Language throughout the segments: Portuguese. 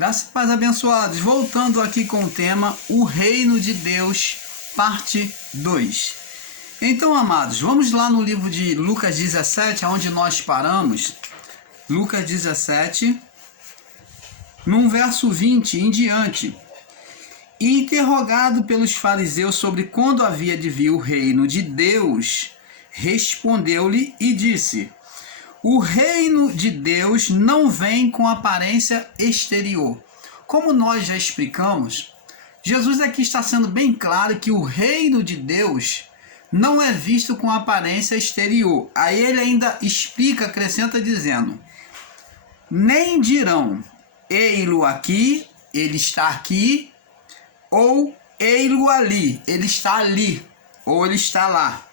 Graças e paz, abençoados. Voltando aqui com o tema O Reino de Deus, parte 2. Então, amados, vamos lá no livro de Lucas 17, onde nós paramos. Lucas 17, num verso 20 em diante. E interrogado pelos fariseus sobre quando havia de vir o reino de Deus, respondeu-lhe e disse: o reino de Deus não vem com aparência exterior. Como nós já explicamos, Jesus aqui está sendo bem claro que o reino de Deus não é visto com aparência exterior. Aí ele ainda explica, acrescenta dizendo: nem dirão, ei-lo aqui, ele está aqui, ou ei-lo ali, ele está ali, ou ele está lá.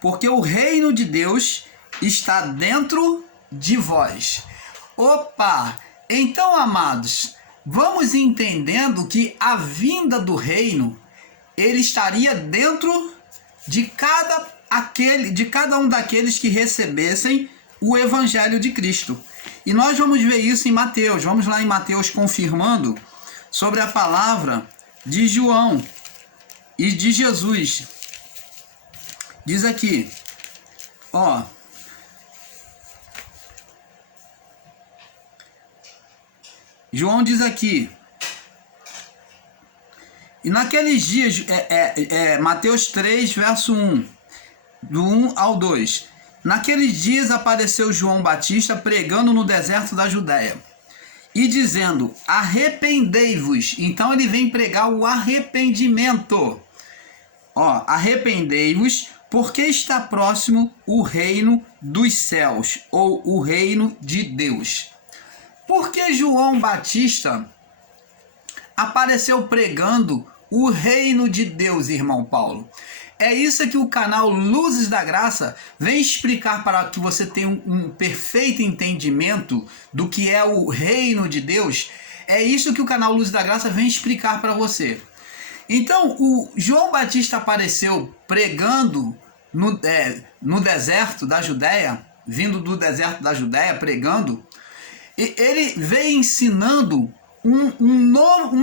Porque o reino de Deus está dentro de vós. Opa! Então, amados, vamos entendendo que a vinda do reino, ele estaria dentro de cada um daqueles que recebessem o evangelho de Cristo. E nós vamos ver isso em Mateus. Vamos lá em Mateus confirmando sobre a palavra de João e de Jesus. Diz aqui, ó, João diz aqui, e naqueles dias, Mateus 3, verso 1, do 1 ao 2. Naqueles dias apareceu João Batista pregando no deserto da Judéia e dizendo: arrependei-vos. Então ele vem pregar o arrependimento. Ó, arrependei-vos, porque está próximo o reino dos céus, ou o reino de Deus. Por que João Batista apareceu pregando o reino de Deus, irmão Paulo? É isso que o canal Luzes da Graça vem explicar para que você tenha um perfeito entendimento do que é o reino de Deus. É isso que o canal Luzes da Graça vem explicar para você. Então, o João Batista apareceu pregando no deserto da Judéia, vindo do deserto da Judéia, pregando. Ele veio ensinando um novo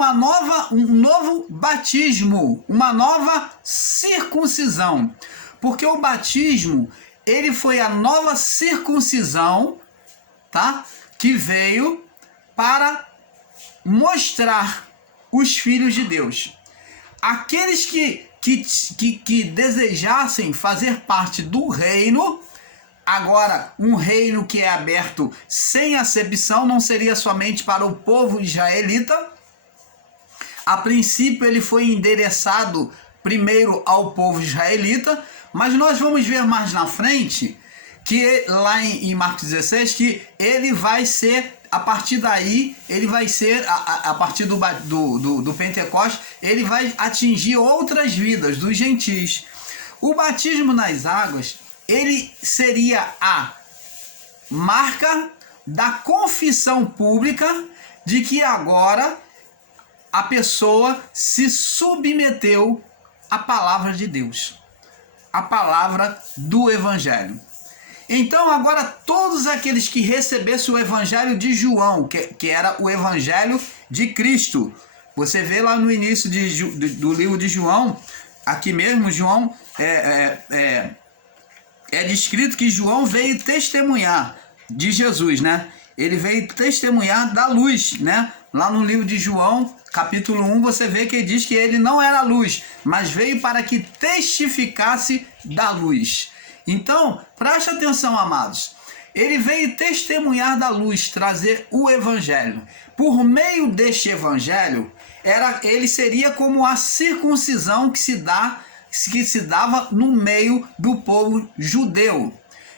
batismo, uma nova circuncisão. Porque o batismo, ele foi a nova circuncisão, tá? Que veio para mostrar os filhos de Deus. Aqueles que desejassem fazer parte do reino. Agora, um reino que é aberto sem acepção, não seria somente para o povo israelita. A princípio, ele foi endereçado primeiro ao povo israelita, mas nós vamos ver mais na frente, que lá em Marcos 16, que ele vai ser, a partir daí, ele vai ser, a partir do Pentecostes, ele vai atingir outras vidas dos gentios. O batismo nas águas, ele seria a marca da confissão pública de que agora a pessoa se submeteu à palavra de Deus, à palavra do Evangelho. Então agora todos aqueles que recebessem o Evangelho de João, que era o Evangelho de Cristo, você vê lá no início do livro de João, aqui mesmo João é descrito que João veio testemunhar de Jesus, né? Ele veio testemunhar da luz, né? Lá no livro de João, capítulo 1, você vê que ele diz que ele não era luz, mas veio para que testificasse da luz. Então, preste atenção, amados. Ele veio testemunhar da luz, trazer o evangelho. Por meio deste evangelho, ele seria como a circuncisão que se dava no meio do povo judeu,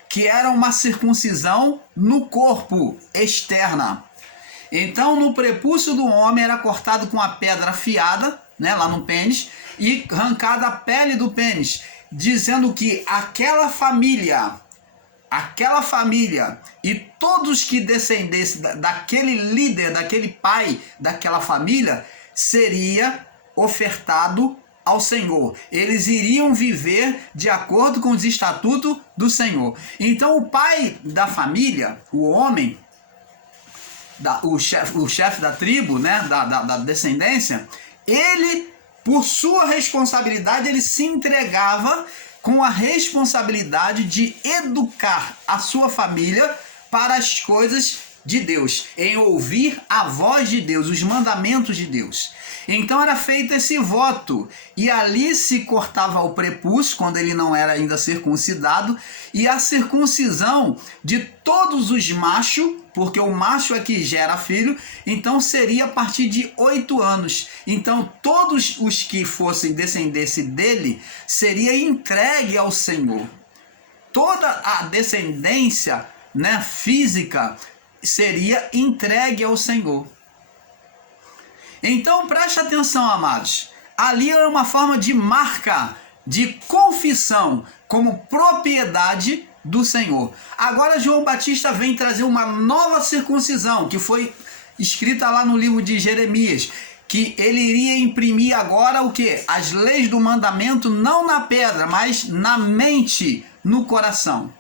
que era uma circuncisão no corpo, externa. Então, no prepúcio do homem era cortado com a pedra afiada, né, lá no pênis, e arrancada a pele do pênis, dizendo que aquela família e todos que descendessem daquele líder, daquele pai, daquela família, seria ofertado ao Senhor. Eles iriam viver de acordo com os estatutos do Senhor. Então o pai da família, o homem, o chefe da tribo, né, da descendência, ele, por sua responsabilidade, ele se entregava com a responsabilidade de educar a sua família para as coisas de Deus, em ouvir a voz de Deus, os mandamentos de Deus. Então era feito esse voto, e ali se cortava o prepúcio, quando ele não era ainda circuncidado, e a circuncisão de todos os machos, porque o macho é que gera filho, então seria a partir de 8 anos. Então todos os que fossem descendesse dele, seria entregue ao Senhor. Toda a descendência, né, física, seria entregue ao Senhor. Então preste atenção, amados. Ali era uma forma de marca, de confissão como propriedade do Senhor. Agora João Batista vem trazer uma nova circuncisão, que foi escrita lá no livro de Jeremias, que ele iria imprimir agora o quê? As leis do mandamento não na pedra, mas na mente, no coração.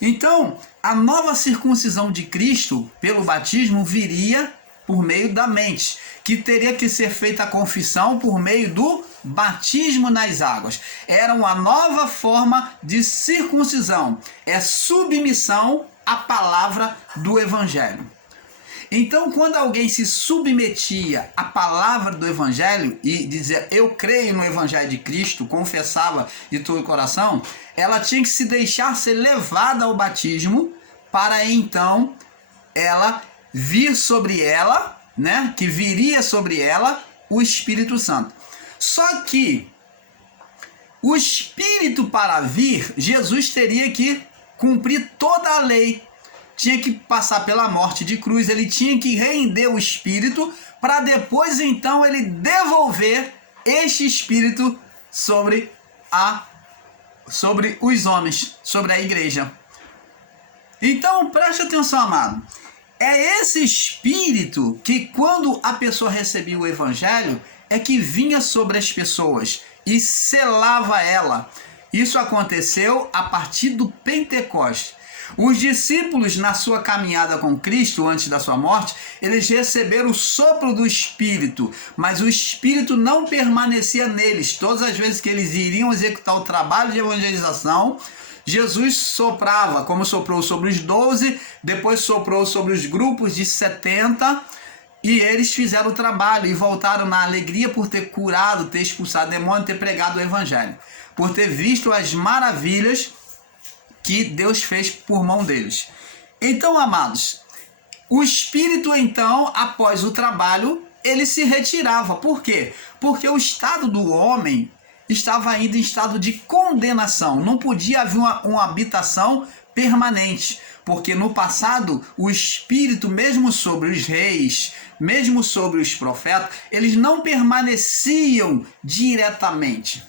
Então, a nova circuncisão de Cristo, pelo batismo, viria por meio da mente, que teria que ser feita a confissão por meio do batismo nas águas. Era uma nova forma de circuncisão, é submissão à palavra do Evangelho. Então, quando alguém se submetia à palavra do Evangelho e dizia, eu creio no Evangelho de Cristo, confessava de todo o coração, ela tinha que se deixar ser levada ao batismo, para então ela vir sobre ela, né, que viria sobre ela o Espírito Santo. Só que o Espírito, para vir, Jesus teria que cumprir toda a lei, tinha que passar pela morte de cruz, ele tinha que render o Espírito, para depois então ele devolver este Espírito sobre os homens, sobre a igreja. Então preste atenção, amado. É esse Espírito que, quando a pessoa recebia o Evangelho, é que vinha sobre as pessoas e selava ela. Isso aconteceu a partir do Pentecostes. Os discípulos, na sua caminhada com Cristo, antes da sua morte, eles receberam o sopro do Espírito, mas o Espírito não permanecia neles. Todas as vezes que eles iriam executar o trabalho de evangelização, Jesus soprava, como soprou sobre os 12, depois soprou sobre os grupos de 70, e eles fizeram o trabalho e voltaram na alegria por ter curado, ter expulsado demônio, ter pregado o Evangelho, por ter visto as maravilhas que Deus fez por mão deles. Então, amados, o Espírito, então, após o trabalho, ele se retirava. Por quê? Porque o estado do homem estava ainda em estado de condenação. Não podia haver uma habitação permanente, porque no passado o Espírito, mesmo sobre os reis, mesmo sobre os profetas, eles não permaneciam diretamente.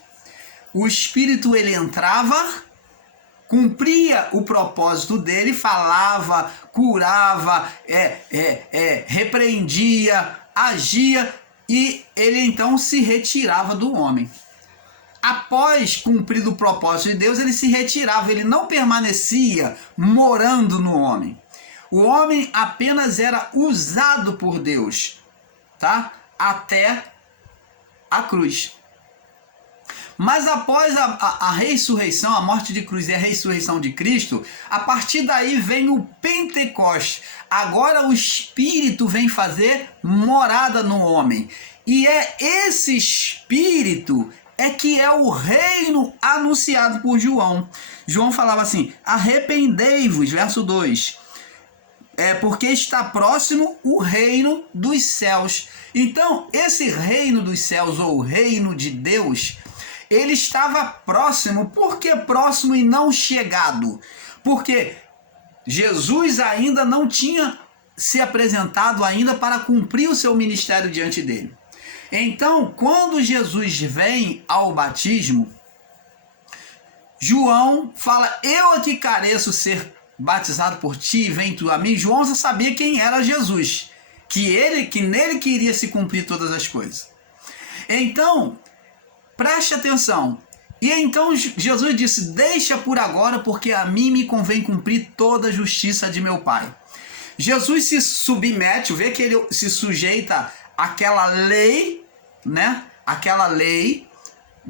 O Espírito, ele entrava, cumpria o propósito dele, falava, curava, repreendia, agia, e ele então se retirava do homem. Após cumprido o propósito de Deus, ele se retirava, ele não permanecia morando no homem. O homem apenas era usado por Deus, tá? Até a cruz. Mas após a ressurreição, a morte de cruz e a ressurreição de Cristo, a partir daí vem o Pentecostes. Agora o Espírito vem fazer morada no homem. E é esse Espírito que é o reino anunciado por João. João falava assim, arrependei-vos, verso 2, porque está próximo o reino dos céus. Então, esse reino dos céus, ou reino de Deus, ele estava próximo. Por que próximo e não chegado? Porque Jesus ainda não tinha se apresentado ainda para cumprir o seu ministério diante dele. Então, quando Jesus vem ao batismo, João fala, eu aqui careço ser batizado por ti, vem tu a mim. João já sabia quem era Jesus, que nele que iria se cumprir todas as coisas. Então, preste atenção. E então Jesus disse, deixa por agora, porque a mim me convém cumprir toda a justiça de meu Pai. Jesus se submete, vê que ele se sujeita àquela lei, né? Aquela lei,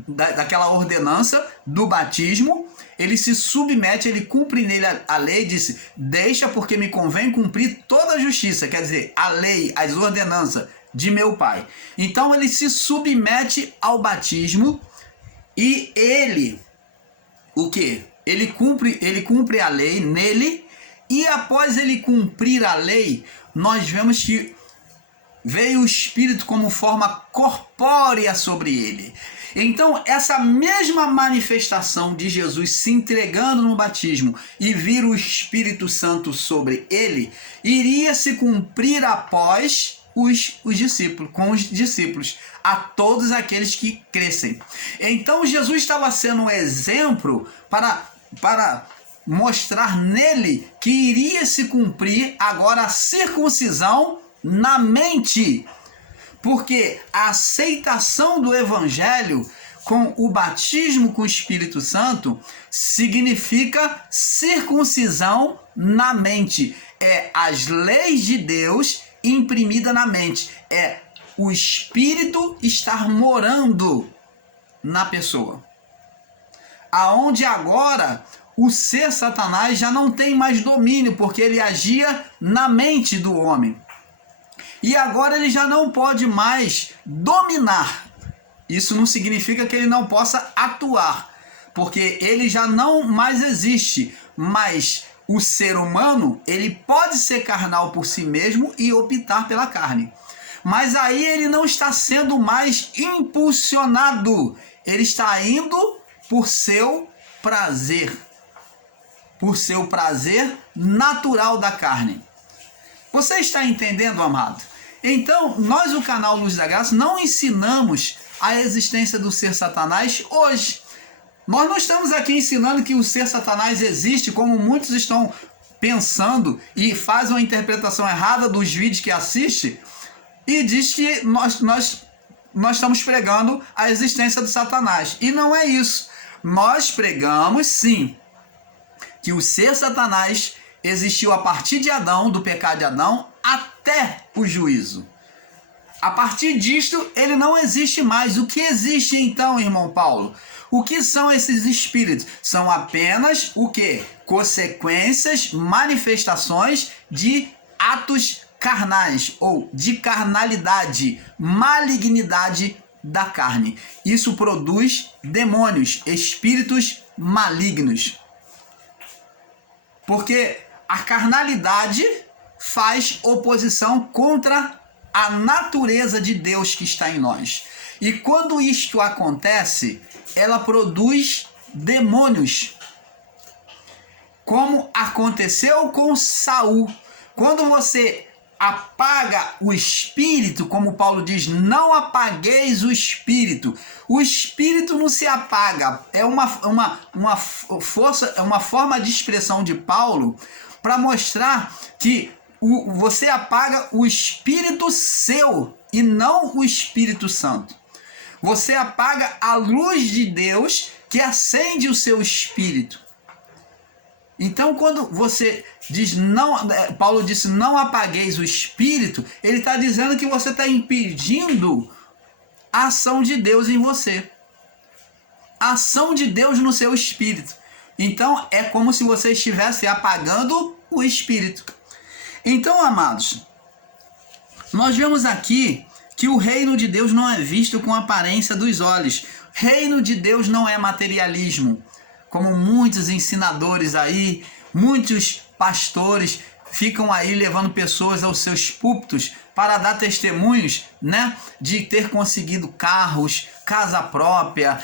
daquela ordenança do batismo. Ele se submete, ele cumpre nele a lei, disse, deixa porque me convém cumprir toda a justiça, quer dizer, a lei, as ordenanças de meu Pai. Então ele se submete ao batismo e ele, o quê? Ele cumpre a lei nele, e após ele cumprir a lei, nós vemos que veio o Espírito como forma corpórea sobre ele. Então, essa mesma manifestação de Jesus se entregando no batismo e vir o Espírito Santo sobre ele, iria se cumprir após os discípulos, com os discípulos, a todos aqueles que crescem. Então, Jesus estava sendo um exemplo para mostrar nele que iria se cumprir agora a circuncisão na mente, porque a aceitação do Evangelho com o batismo com o Espírito Santo significa circuncisão na mente. É as leis de Deus imprimidas na mente. É o Espírito estar morando na pessoa. Aonde agora o ser Satanás já não tem mais domínio, porque ele agia na mente do homem. E agora ele já não pode mais dominar. Isso não significa que ele não possa atuar, porque ele já não mais existe. Mas o ser humano, ele pode ser carnal por si mesmo e optar pela carne. Mas aí ele não está sendo mais impulsionado. Ele está indo por seu prazer. Por seu prazer natural da carne. Você está entendendo, amado? Então, nós, o canal Luz da Graça, não ensinamos a existência do ser Satanás hoje. Nós não estamos aqui ensinando que o ser Satanás existe, como muitos estão pensando e fazem uma interpretação errada dos vídeos que assistem e diz que nós estamos pregando a existência do Satanás. E não é isso. Nós pregamos, sim, que o ser Satanás existiu a partir de Adão, do pecado de Adão, até o juízo. A partir disto, ele não existe mais. O que existe então, irmão Paulo? O que são esses espíritos? São apenas o quê? Consequências, manifestações de atos carnais, ou de carnalidade, malignidade da carne. Isso produz demônios, espíritos malignos. Porque a carnalidade faz oposição contra a natureza de Deus que está em nós. E quando isto acontece, ela produz demônios. Como aconteceu com Saul. Quando você apaga o espírito, como Paulo diz, não apagueis o espírito. O espírito não se apaga. É uma força, é uma forma de expressão de Paulo para mostrar que você apaga o espírito seu e não o Espírito Santo. Você apaga a luz de Deus que acende o seu espírito. Então, quando você diz, não, Paulo disse, não apagueis o espírito, ele está dizendo que você está impedindo a ação de Deus em você. A ação de Deus no seu espírito. Então, é como se você estivesse apagando o espírito. Então, amados, nós vemos aqui que o reino de Deus não é visto com a aparência dos olhos. Reino de Deus não é materialismo. Como muitos ensinadores aí, muitos pastores ficam aí levando pessoas aos seus púlpitos para dar testemunhos, né, de ter conseguido carros, casa própria,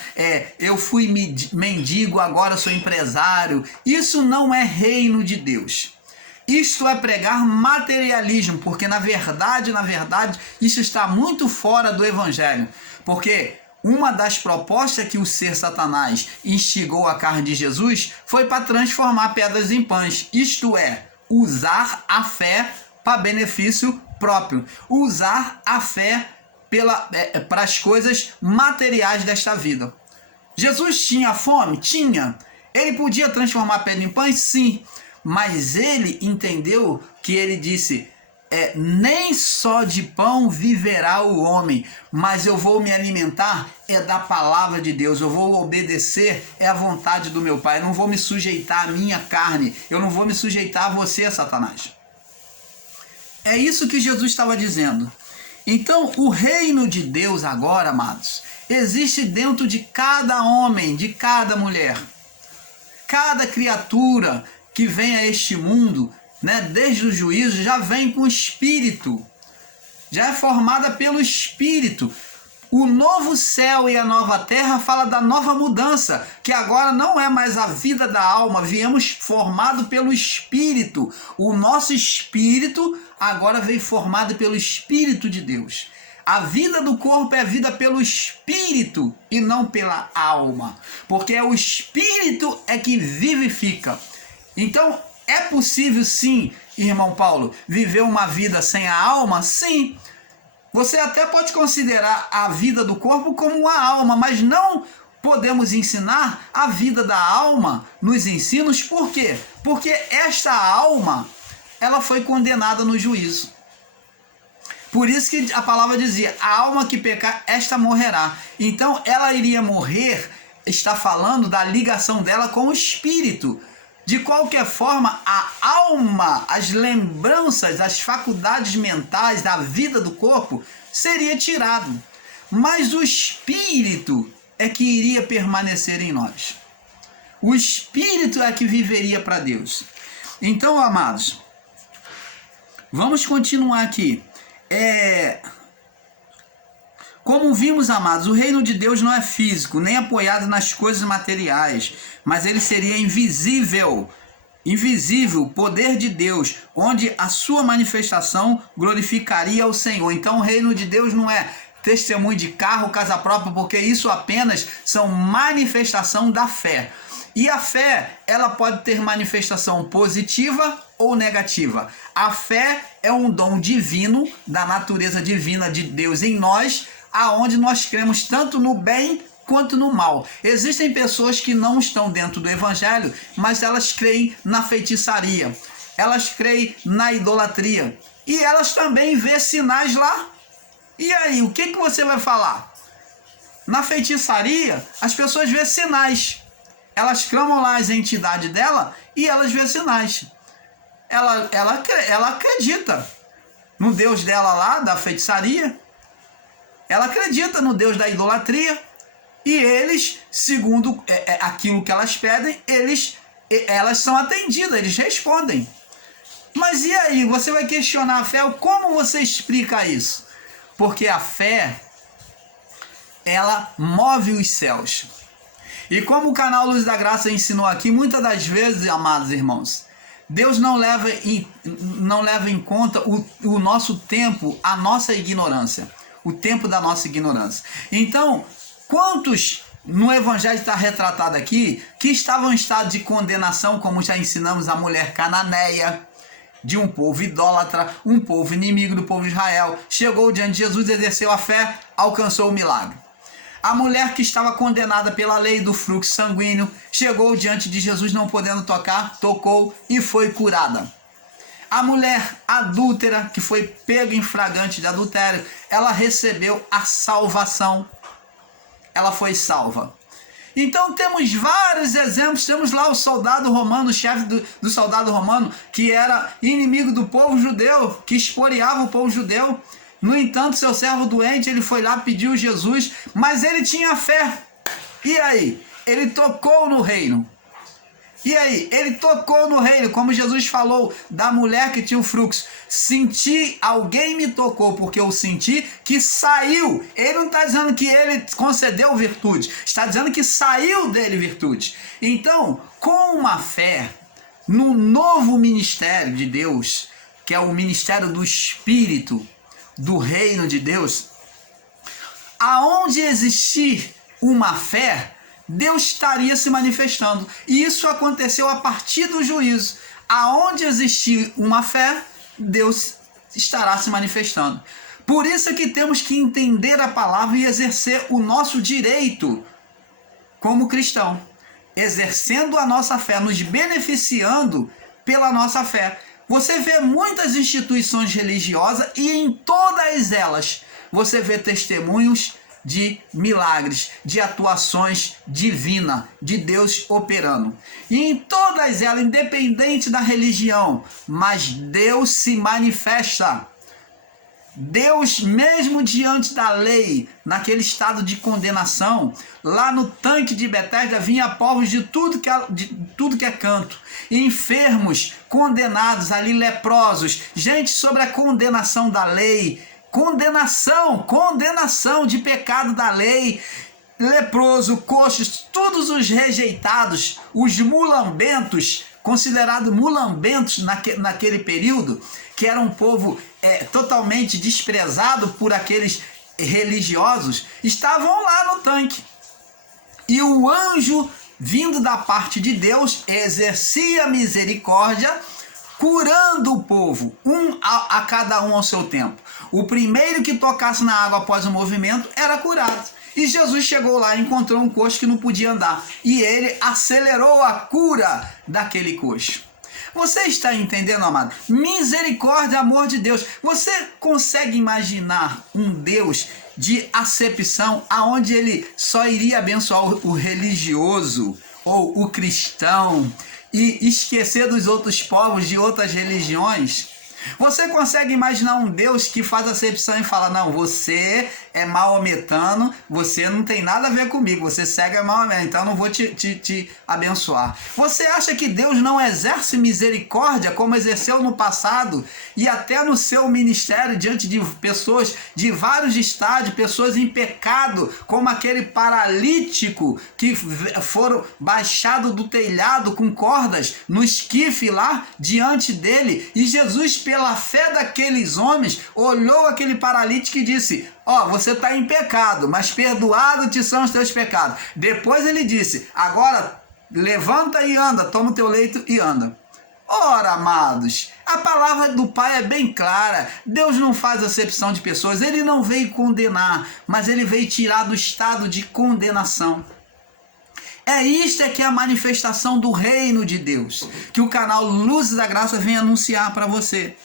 eu fui mendigo, agora sou empresário. Isso não é reino de Deus. Isto é pregar materialismo, porque na verdade, isso está muito fora do Evangelho. Porque uma das propostas que o ser Satanás instigou a carne de Jesus foi para transformar pedras em pães. Isto é, usar a fé para benefício próprio. Usar a fé para as coisas materiais desta vida. Jesus tinha fome? Tinha. Ele podia transformar pedra em pães? Sim. mas ele entendeu que ele disse, nem só de pão viverá o homem, mas eu vou me alimentar da palavra de Deus, eu vou obedecer à vontade do meu Pai, eu não vou me sujeitar à minha carne, eu não vou me sujeitar a você, Satanás. É isso que Jesus estava dizendo. Então, o reino de Deus agora, amados, existe dentro de cada homem, de cada mulher. Cada criatura que vem a este mundo, né, desde o juízo, já vem com o Espírito. Já é formada pelo Espírito. O novo céu e a nova terra fala da nova mudança, que agora não é mais a vida da alma, viemos formado pelo Espírito. O nosso Espírito agora veio formado pelo Espírito de Deus. A vida do corpo é vida pelo Espírito e não pela alma, porque é o Espírito que vivifica. Então, é possível sim, irmão Paulo, viver uma vida sem a alma? Sim. Você até pode considerar a vida do corpo como uma alma, mas não podemos ensinar a vida da alma nos ensinos. Por quê? Porque esta alma, ela foi condenada no juízo. Por isso que a palavra dizia, a alma que pecar, esta morrerá. Então ela iria morrer, está falando da ligação dela com o Espírito. De qualquer forma, a alma, as lembranças, as faculdades mentais da vida do corpo seria tirado. Mas o Espírito é que iria permanecer em nós. O Espírito é que viveria para Deus. Então, amados, vamos continuar aqui. Como vimos, amados, o reino de Deus não é físico, nem apoiado nas coisas materiais, mas ele seria invisível, o poder de Deus, onde a sua manifestação glorificaria o Senhor. Então o reino de Deus não é testemunho de carro, casa própria, porque isso apenas são manifestação da fé. E a fé, ela pode ter manifestação positiva ou negativa. A fé é um dom divino, da natureza divina de Deus em nós, aonde nós cremos tanto no bem quanto no mal. Existem pessoas que não estão dentro do evangelho, mas elas creem na feitiçaria, elas creem na idolatria, e elas também vê sinais lá. E aí, o que você vai falar? Na feitiçaria, as pessoas vê sinais, elas clamam lá as entidades dela e elas vê sinais. Ela acredita no Deus dela lá, da feitiçaria, ela acredita no Deus da idolatria, e eles, segundo aquilo que elas pedem, elas são atendidas, eles respondem. Mas e aí, você vai questionar a fé? Como você explica isso? Porque a fé, ela move os céus. E como o canal Luz da Graça ensinou aqui, muitas das vezes, amados irmãos, Deus não leva em conta o nosso tempo, a nossa ignorância. O tempo da nossa ignorância. Então, quantos no Evangelho está retratado aqui que estavam em estado de condenação, como já ensinamos a mulher cananeia, de um povo idólatra, um povo inimigo do povo de Israel, chegou diante de Jesus, exerceu a fé, alcançou o milagre. A mulher que estava condenada pela lei do fluxo sanguíneo, chegou diante de Jesus não podendo tocar, tocou e foi curada. A mulher adúltera, que foi pega em flagrante de adultério, ela recebeu a salvação. Ela foi salva. Então temos vários exemplos. Temos lá o soldado romano, o chefe do soldado romano, que era inimigo do povo judeu, que esporeava o povo judeu. No entanto, seu servo doente, ele foi lá, pediu Jesus, mas ele tinha fé. E aí? Ele tocou no reino. E aí, ele tocou no reino, como Jesus falou da mulher que tinha o fluxo. Senti, alguém me tocou, porque eu senti que saiu. Ele não está dizendo que ele concedeu virtude, está dizendo que saiu dele virtude. Então, com uma fé no novo ministério de Deus, que é o ministério do Espírito, do reino de Deus, aonde existir uma fé, Deus estaria se manifestando. E isso aconteceu a partir do juízo. Aonde existir uma fé, Deus estará se manifestando. Por isso é que temos que entender a palavra e exercer o nosso direito como cristão. Exercendo a nossa fé, nos beneficiando pela nossa fé. Você vê muitas instituições religiosas e em todas elas você vê testemunhos de milagres, de atuações divinas, de Deus operando. E em todas elas, independente da religião, mas Deus se manifesta. Deus, mesmo diante da lei, naquele estado de condenação, lá no tanque de Betesda vinha povos de tudo que é canto, enfermos, condenados ali, leprosos, gente sobre a condenação da lei, condenação de pecado da lei, leproso, coxos, todos os rejeitados, os mulambentos, considerados mulambentos naquele período, que era um povo totalmente desprezado por aqueles religiosos, estavam lá no tanque. E o anjo, vindo da parte de Deus, exercia misericórdia, curando o povo, a cada um ao seu tempo. O primeiro que tocasse na água após o movimento era curado. E Jesus chegou lá e encontrou um coxo que não podia andar. E ele acelerou a cura daquele coxo. Você está entendendo, amado? Misericórdia, amor de Deus. Você consegue imaginar um Deus de acepção aonde ele só iria abençoar o religioso ou o cristão e esquecer dos outros povos de outras religiões? Você consegue imaginar um Deus que faz acepção e fala: não, você é maometano, você não tem nada a ver comigo, você segue a Maomé, então não vou te abençoar. Você acha que Deus não exerce misericórdia como exerceu no passado e até no seu ministério diante de pessoas de vários estádios, pessoas em pecado, como aquele paralítico que foram baixados do telhado com cordas no esquife lá diante dele, e Jesus, pela fé daqueles homens, olhou aquele paralítico e disse: você está em pecado, mas perdoado te são os teus pecados. Depois ele disse: agora levanta e anda, toma o teu leito e anda. Ora, amados, a palavra do Pai é bem clara. Deus não faz acepção de pessoas. Ele não veio condenar, mas ele veio tirar do estado de condenação. Isto que é a manifestação do reino de Deus, que o canal Luzes da Graça vem anunciar para você.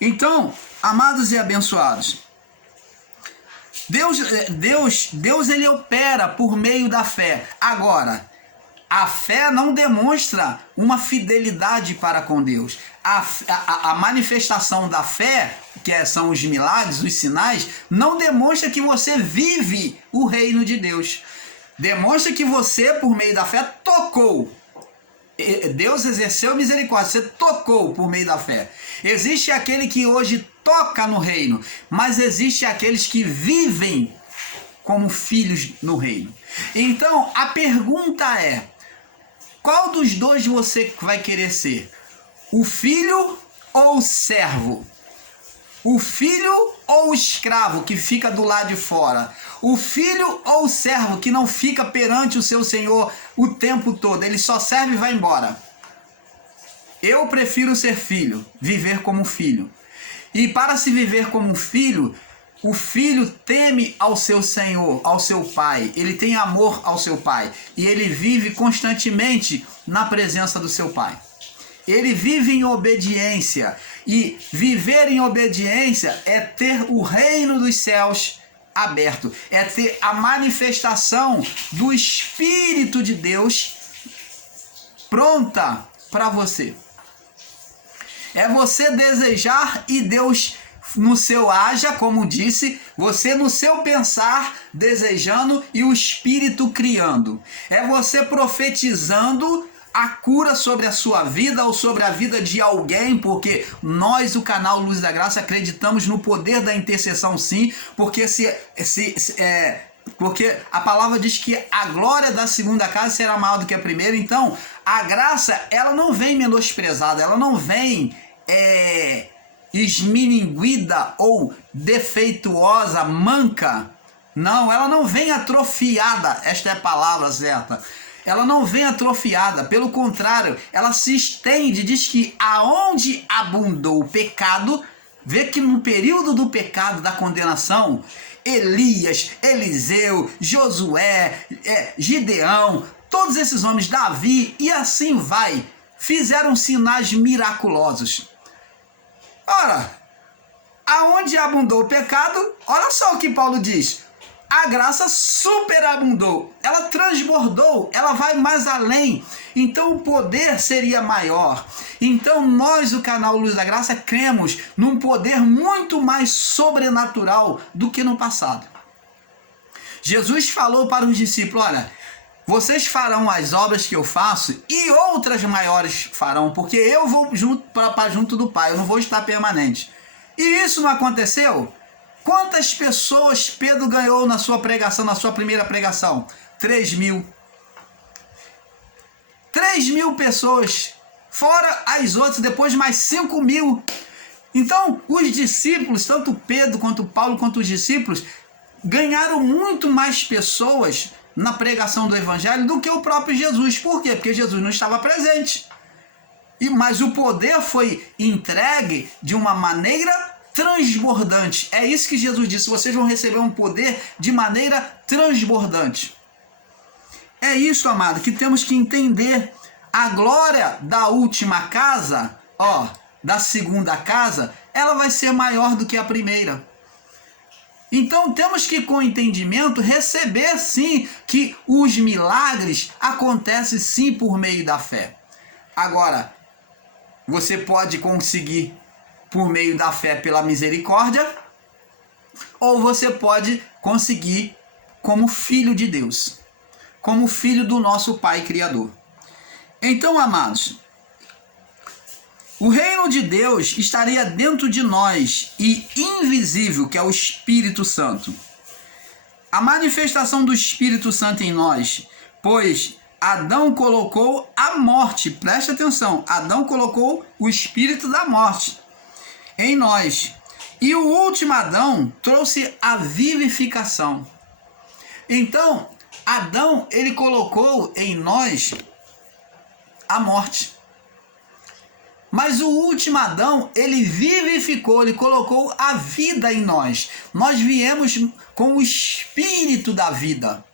Então, amados e abençoados, Deus ele opera por meio da fé. Agora, a fé não demonstra uma fidelidade para com Deus. A manifestação da fé, que são os milagres, os sinais, não demonstra que você vive o reino de Deus. Demonstra que você, por meio da fé, tocou. Deus exerceu misericórdia, você tocou por meio da fé. Existe aquele que hoje toca no reino, mas existe aqueles que vivem como filhos no reino. Então, a pergunta é: qual dos dois você vai querer ser? O filho ou o servo? O filho ou o escravo que fica do lado de fora? O filho ou o servo que não fica perante o seu senhor o tempo todo? Ele só serve e vai embora. Eu prefiro ser filho, viver como filho. E para se viver como filho, o filho teme ao seu senhor, ao seu pai. Ele tem amor ao seu pai. E ele vive constantemente na presença do seu pai. Ele vive em obediência. E viver em obediência é ter o reino dos céus aberto. É ter a manifestação do Espírito de Deus pronta para você. É você desejar e Deus no seu haja, como disse, você no seu pensar desejando e o Espírito criando. É você profetizando a cura sobre a sua vida ou sobre a vida de alguém, porque nós, o canal Luz da Graça, acreditamos no poder da intercessão, sim, porque porque a palavra diz que a glória da segunda casa será maior do que a primeira. Então, a graça, ela não vem menosprezada, ela não vem esmininguida ou defeituosa, manca. Não, ela não vem atrofiada, esta é a palavra certa. Ela não vem atrofiada, pelo contrário, ela se estende, diz que aonde abundou o pecado, vê que no período do pecado, da condenação, Elias, Eliseu, Josué, Gideão, todos esses homens, Davi, e assim vai, fizeram sinais miraculosos. Ora, aonde abundou o pecado, olha só o que Paulo diz: a graça superabundou, ela transbordou, ela vai mais além. Então o poder seria maior. Então nós, o canal Luz da Graça, cremos num poder muito mais sobrenatural do que no passado. Jesus falou para os discípulos: olha, vocês farão as obras que eu faço e outras maiores farão, porque eu vou junto do Pai, eu não vou estar permanente. E isso não aconteceu? Quantas pessoas Pedro ganhou na sua pregação, na sua primeira pregação? 3.000. 3.000 pessoas, fora as outras, depois mais 5.000. Então, os discípulos, tanto Pedro quanto Paulo, quanto os discípulos, ganharam muito mais pessoas na pregação do Evangelho do que o próprio Jesus. Por quê? Porque Jesus não estava presente. Mas o poder foi entregue de uma maneira transbordante. É isso que Jesus disse: vocês vão receber um poder de maneira transbordante. É isso, amado, que temos que entender. A glória da última casa, da segunda casa, ela vai ser maior do que a primeira. Então temos que, com entendimento, receber sim que os milagres acontecem sim por meio da fé. Agora, você pode conseguir por meio da fé pela misericórdia, ou você pode conseguir como filho de Deus, como filho do nosso Pai Criador. Então, amados, o reino de Deus estaria dentro de nós e invisível, que é o Espírito Santo. A manifestação do Espírito Santo em nós, pois Adão colocou a morte, preste atenção, Adão colocou o espírito da morte em nós. E o último Adão trouxe a vivificação. Então, Adão, ele colocou em nós a morte. Mas o último Adão, ele vivificou, ele colocou a vida em nós. Nós viemos com o espírito da vida,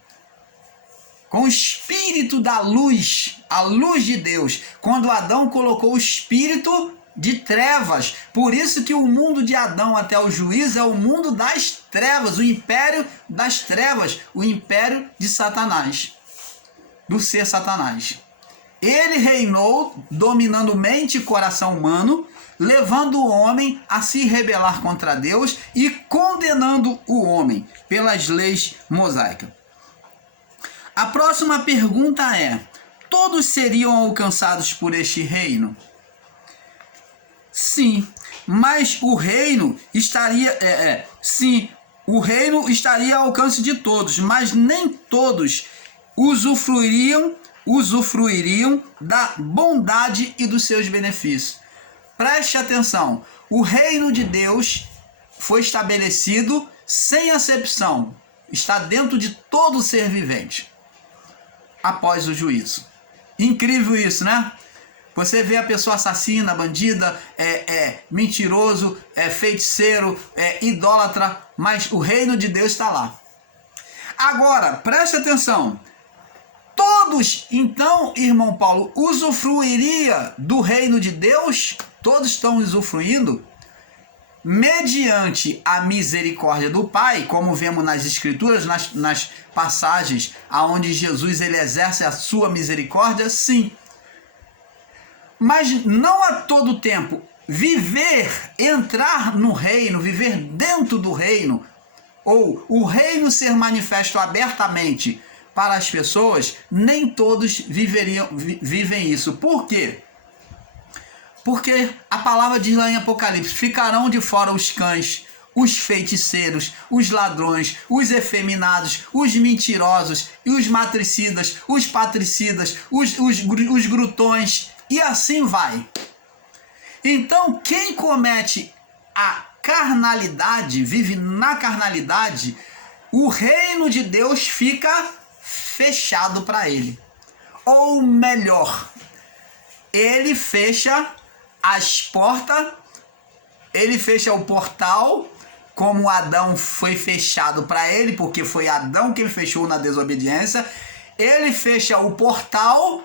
com o espírito da luz, a luz de Deus. Quando Adão colocou o espírito de trevas. Por isso que o mundo de Adão até o juízo é o mundo das trevas, o império das trevas, o império de Satanás, do ser Satanás. Ele reinou dominando mente e coração humano, levando o homem a se rebelar contra Deus e condenando o homem pelas leis mosaicas. A próxima pergunta é: todos seriam alcançados por este reino? Sim, mas o reino estaria o reino estaria ao alcance de todos, mas nem todos usufruiriam da bondade e dos seus benefícios. Preste atenção, o reino de Deus foi estabelecido sem acepção, está dentro de todo ser vivente, após o juízo. Incrível isso, né? Você vê a pessoa assassina, bandida, mentiroso, feiticeiro, idólatra, mas o reino de Deus está lá. Agora, preste atenção. Todos, então, irmão Paulo, usufruiria do reino de Deus? Todos estão usufruindo? Mediante a misericórdia do Pai, como vemos nas Escrituras, nas passagens onde Jesus ele exerce a sua misericórdia, sim. Mas não a todo tempo. Entrar no reino, viver dentro do reino, ou o reino ser manifesto abertamente para as pessoas, nem todos vivem isso. Por quê? Porque a palavra diz lá em Apocalipse: ficarão de fora os cães, os feiticeiros, os ladrões, os efeminados, os mentirosos, e os matricidas, os patricidas, os glutões, e assim vai. Então, quem comete a carnalidade, vive na carnalidade, o reino de Deus fica fechado para ele. Ou melhor, ele fecha as portas, ele fecha o portal, como Adão foi fechado para ele, porque foi Adão quem fechou na desobediência. Ele fecha o portal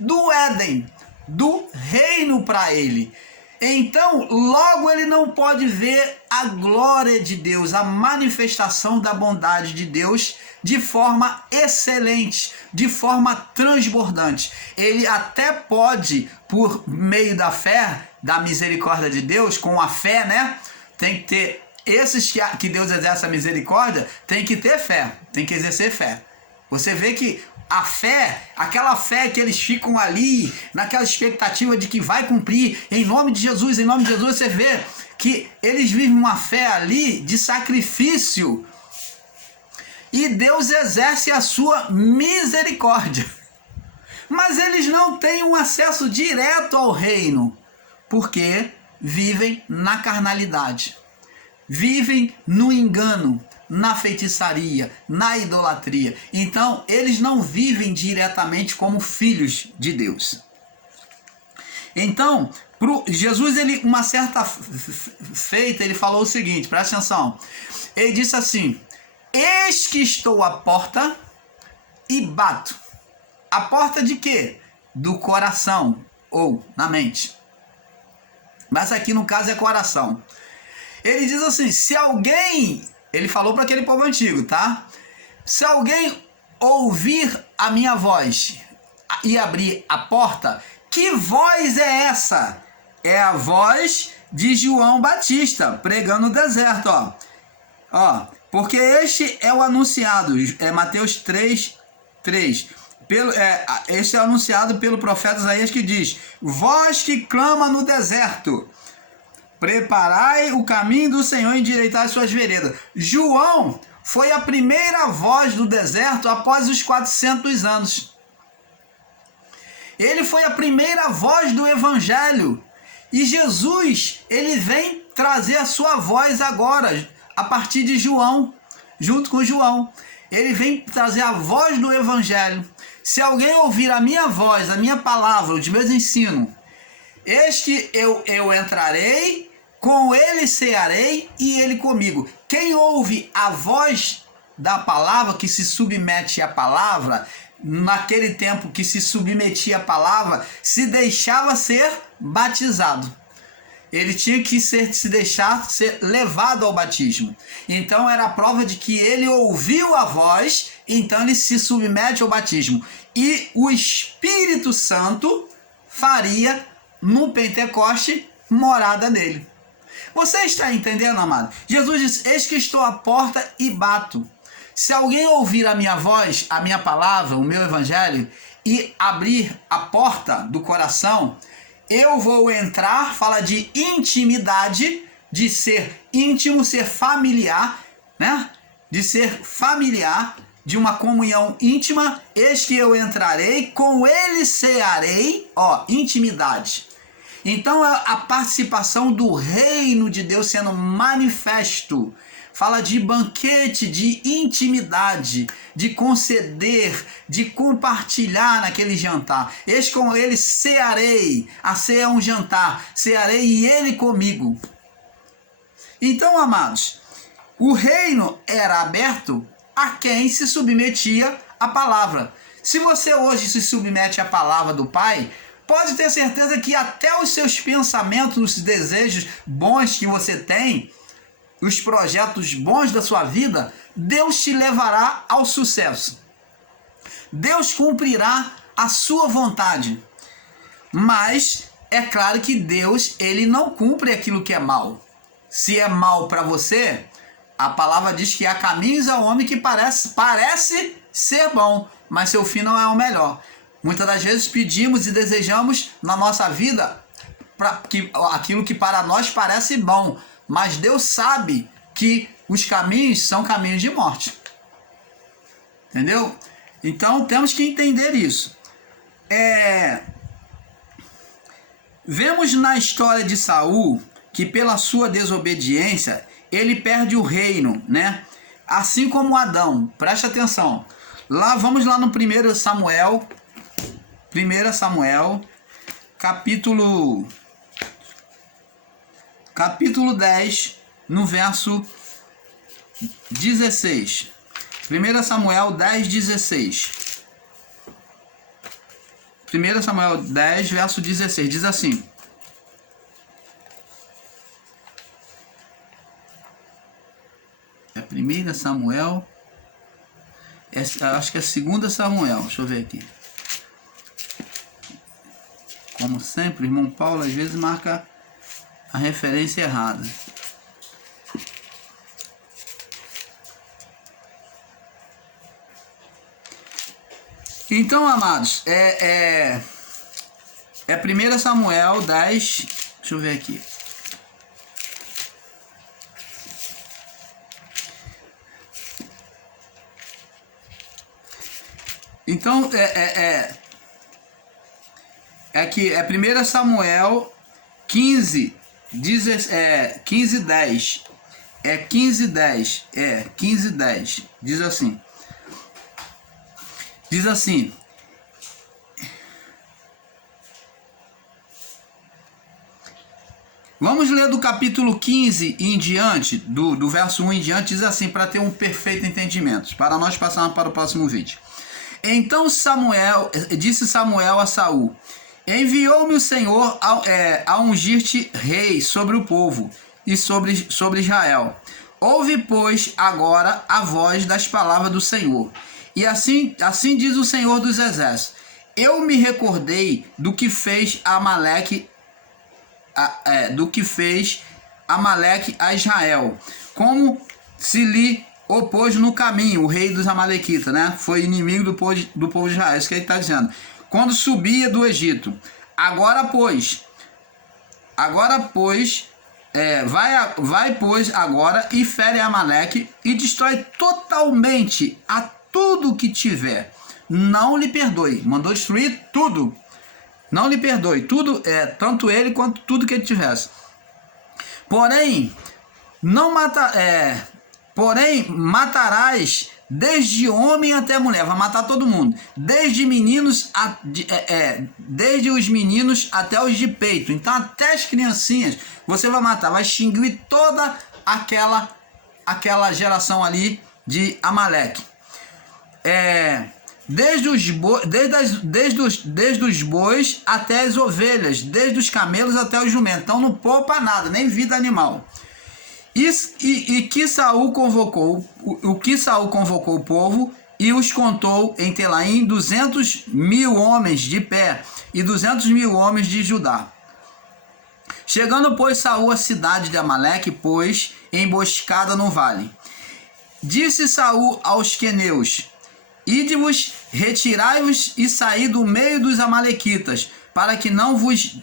do Éden, do reino para ele. Então, logo ele não pode ver a glória de Deus, a manifestação da bondade de Deus de forma excelente, de forma transbordante. Ele até pode, por meio da fé, da misericórdia de Deus, com a fé, né? Tem que ter, esses que Deus exerce a misericórdia, tem que ter fé, tem que exercer fé. Você vê que a fé, aquela fé que eles ficam ali, naquela expectativa de que vai cumprir, em nome de Jesus, você vê que eles vivem uma fé ali de sacrifício e Deus exerce a sua misericórdia. Mas eles não têm um acesso direto ao reino, porque vivem na carnalidade, vivem no engano, na feitiçaria, na idolatria. Então, eles não vivem diretamente como filhos de Deus. Então, Jesus, ele, uma certa feita, ele falou o seguinte, presta atenção. Ele disse assim: eis que estou à porta e bato. A porta de quê? Do coração, ou na mente. Mas aqui no caso é coração. Ele diz assim, se alguém... Ele falou para aquele povo antigo, tá? Se alguém ouvir a minha voz e abrir a porta, que voz é essa? É a voz de João Batista, pregando no deserto, ó. Ó, porque este é o anunciado, é Mateus 3:3. Este é anunciado pelo profeta Isaías, que diz: voz que clama no deserto, preparai o caminho do Senhor e endireitai as suas veredas. João foi a primeira voz do deserto após os 400 anos. Ele foi a primeira voz do evangelho. E Jesus, ele vem trazer a sua voz agora, a partir de João, junto com João. Ele vem trazer a voz do evangelho. Se alguém ouvir a minha voz, a minha palavra, os meus ensinos, eis que eu entrarei, com ele cearei e ele comigo. Quem ouve a voz da palavra, que se submete à palavra, naquele tempo que se submetia à palavra, se deixava ser batizado. Ele tinha que se deixar ser levado ao batismo. Então era a prova de que ele ouviu a voz, então ele se submete ao batismo. E o Espírito Santo faria no Pentecoste morada nele. Você está entendendo, amado? Jesus disse: eis que estou à porta e bato. Se alguém ouvir a minha voz, a minha palavra, o meu evangelho, e abrir a porta do coração, eu vou entrar. Fala de intimidade, de ser íntimo, ser familiar, né? De ser familiar, de uma comunhão íntima. Eis que eu entrarei, com ele cearei, ó, intimidade. Então a participação do reino de Deus sendo manifesto. Fala de banquete, de intimidade, de conceder, de compartilhar naquele jantar. Eis com ele cearei. A ceia é um jantar. Cearei e ele comigo. Então, amados, o reino era aberto a quem se submetia à palavra. Se você hoje se submete à palavra do Pai, pode ter certeza que até os seus pensamentos, os desejos bons que você tem, os projetos bons da sua vida, Deus te levará ao sucesso. Deus cumprirá a sua vontade. Mas é claro que Deus, ele não cumpre aquilo que é mal. Se é mal para você, a palavra diz que há caminhos ao homem que parece ser bom, mas seu fim não é o melhor. Muitas das vezes pedimos e desejamos na nossa vida aquilo que para nós parece bom, mas Deus sabe que os caminhos são caminhos de morte. Entendeu? Então temos que entender isso. Vemos na história de Saul que pela sua desobediência ele perde o reino, né? Assim como Adão. Presta atenção. Vamos lá no 1 Samuel. 1 Samuel, capítulo 10, no verso 16. 1 Samuel 10, 16. 1 Samuel 10, verso 16, diz assim: é 1 Samuel, acho que é 2 Samuel, deixa eu ver aqui. Como sempre, o irmão Paulo às vezes marca a referência errada. Então, amados, é 1 Samuel 10, deixa eu ver aqui. Então, que é 1 Samuel 15, 15, 10. É 15, 10. É 15, 10. Diz assim. Diz assim: vamos ler do capítulo 15 em diante, do verso 1 em diante, diz assim, para ter um perfeito entendimento, para nós passarmos para o próximo vídeo. Então disse Samuel a Saul: enviou-me o Senhor a ungir-te rei sobre o povo e sobre Israel. Ouve, pois, agora a voz das palavras do Senhor. E assim diz o Senhor dos Exércitos: eu me recordei do que fez Amaleque a Israel, como se lhe opôs no caminho, o rei dos amalequitas, né? Foi inimigo do povo de Israel, isso que ele está dizendo. Quando subia do Egito. Agora, pois, vai, pois, agora e fere Amaleque e destrói totalmente a tudo que tiver. Não lhe perdoe. Mandou destruir tudo. Não lhe perdoe. Tudo, tanto ele quanto tudo que ele tivesse. Porém, matarás desde homem até mulher. Vai matar todo mundo. Desde os meninos até os de peito. Então, até as criancinhas, você vai matar. Vai extinguir toda aquela geração ali de Amaleque. Desde os bois até as ovelhas, desde os camelos até os jumentos. Então não poupa nada, nem vida animal. Que Saul convocou o povo e os contou em Telaim 200.000 homens de pé e 200.000 homens de Judá. Chegando, pois, Saul à cidade de Amaleque, pôs emboscada no vale. Disse Saul aos queneus: ide-vos, retirai-vos e saí do meio dos amalequitas, para que não vos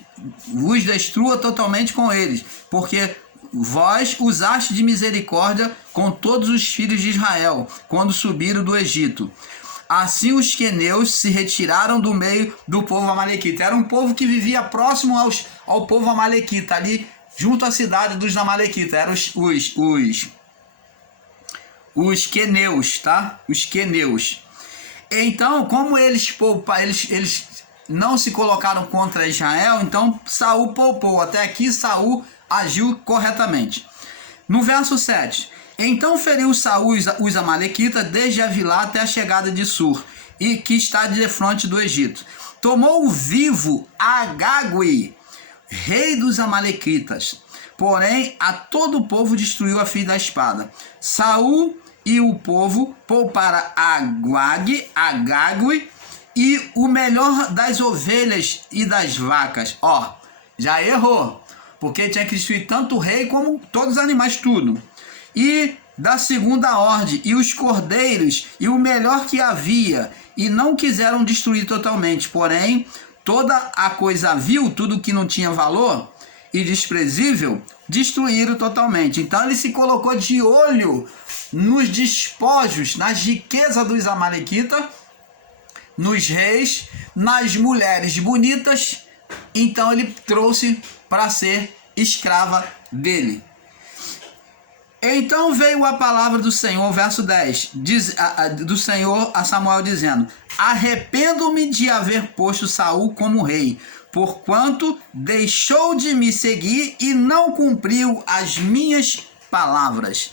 destrua totalmente com eles, porque vós usaste de misericórdia com todos os filhos de Israel, quando subiram do Egito. Assim os queneus se retiraram do meio do povo amalequita. Era um povo que vivia próximo ao povo amalequita, ali junto à cidade dos amalequitas. Eram os queneus, tá? Os queneus. Então, como eles não se colocaram contra Israel, então Saul poupou. Até aqui Saul agiu corretamente. No verso 7, então feriu Saul os amalequitas desde Avilá até a chegada de Sur, e que está de frente do Egito. Tomou vivo Agagui, rei dos amalequitas, porém a todo o povo destruiu a fio da espada. Saul e o povo pouparam Agagui e o melhor das ovelhas e das vacas. Já errou, porque tinha que destruir tanto o rei como todos os animais, tudo. E da segunda ordem, e os cordeiros, e o melhor que havia, e não quiseram destruir totalmente, porém, toda a coisa vil, tudo que não tinha valor e desprezível, destruíram totalmente. Então ele se colocou de olho nos despojos, nas riquezas dos amalequitas, nos reis, nas mulheres bonitas. Então ele trouxe para ser escrava dele. Então veio a palavra do Senhor, verso 10, do Senhor a Samuel dizendo: arrependo-me de haver posto Saul como rei, porquanto deixou de me seguir e não cumpriu as minhas palavras.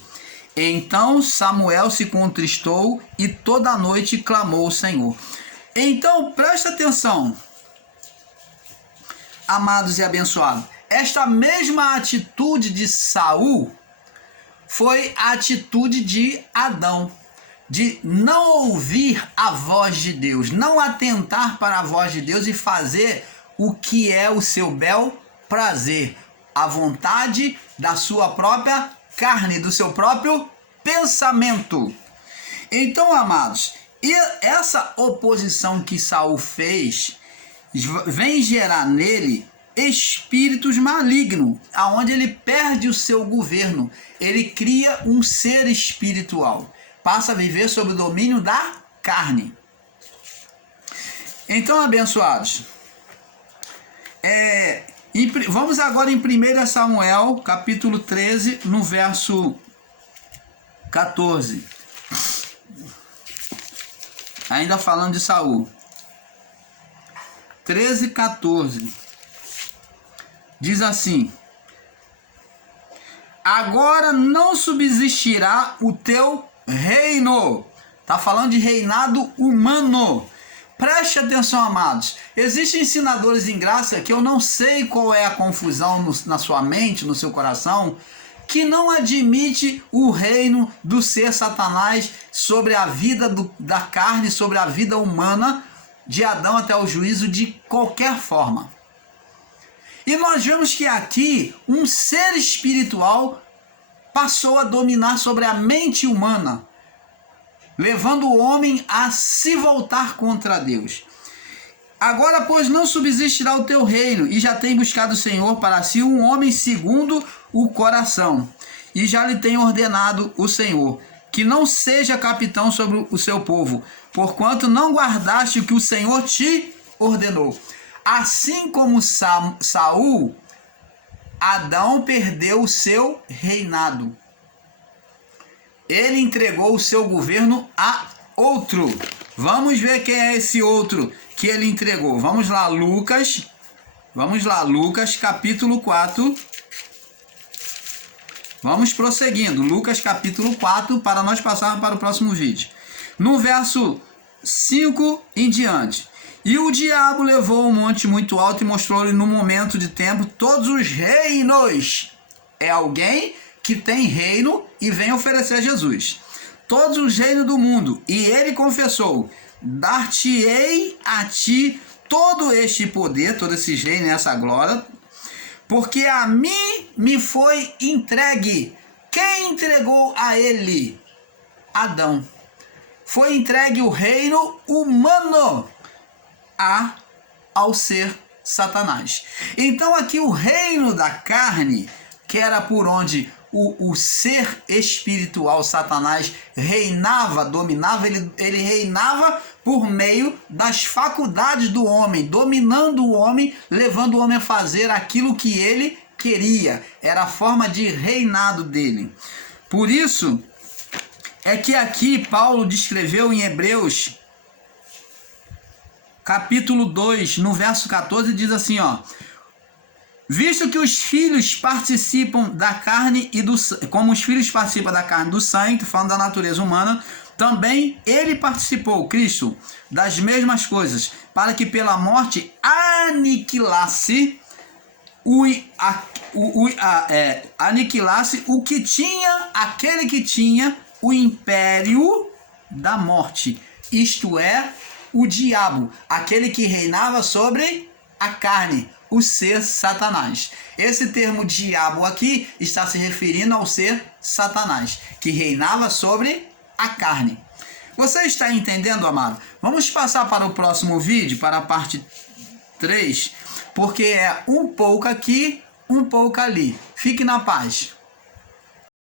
Então Samuel se contristou e toda a noite clamou ao Senhor. Então presta atenção, amados e abençoados, esta mesma atitude de Saul foi a atitude de Adão, de não ouvir a voz de Deus, não atentar para a voz de Deus e fazer o que é o seu bel prazer, a vontade da sua própria carne, do seu próprio pensamento. Então, amados, e essa oposição que Saul fez vem gerar nele espíritos malignos, aonde ele perde o seu governo, ele cria um ser espiritual, passa a viver sob o domínio da carne. Então, abençoados, vamos agora em 1 Samuel, capítulo 13, no verso 14. Ainda falando de Saul. 13, 14. Diz assim: agora não subsistirá o teu reino. Está falando de reinado humano. Preste atenção, amados. Existem ensinadores em graça que eu não sei qual é a confusão na sua mente, no seu coração, que não admite o reino do ser Satanás sobre a vida da carne, sobre a vida humana, de Adão até o juízo, de qualquer forma. E nós vemos que aqui um ser espiritual passou a dominar sobre a mente humana, levando o homem a se voltar contra Deus. Agora, pois, não subsistirá o teu reino, e já tem buscado o Senhor para si um homem segundo o coração, e já lhe tem ordenado o Senhor, que não seja capitão sobre o seu povo, porquanto não guardaste o que o Senhor te ordenou. Assim como Saul, Adão perdeu o seu reinado. Ele entregou o seu governo a outro. Vamos ver quem é esse outro que ele entregou. Vamos lá, Lucas, capítulo 4. Vamos prosseguindo. Lucas, capítulo 4, para nós passarmos para o próximo vídeo. No verso 5 em diante. E o diabo levou um monte muito alto e mostrou-lhe no momento de tempo todos os reinos. É alguém que tem reino e vem oferecer a Jesus. Todos os reinos do mundo. E ele confessou: dar-te-ei a ti todo este poder, todos esses reinos, essa glória, porque a mim me foi entregue. Quem entregou a ele? Adão. Foi entregue o reino humano ao ser Satanás. Então aqui o reino da carne, que era por onde o ser espiritual Satanás reinava, dominava, ele reinava por meio das faculdades do homem, dominando o homem, levando o homem a fazer aquilo que ele queria. Era a forma de reinado dele. Por isso é que aqui Paulo descreveu em Hebreus capítulo 2, no verso 14, diz assim, ó: visto que os filhos participam da carne e do sangue, como os filhos participam da carne e do sangue, falando da natureza humana, também ele participou, Cristo, das mesmas coisas, para que pela morte aniquilasse o que tinha, aquele que tinha o império da morte, isto é, o diabo, aquele que reinava sobre a carne, o ser Satanás. Esse termo diabo aqui está se referindo ao ser Satanás, que reinava sobre a carne. Você está entendendo, amado? Vamos passar para o próximo vídeo, para a parte 3, porque é um pouco aqui, um pouco ali. Fique na paz.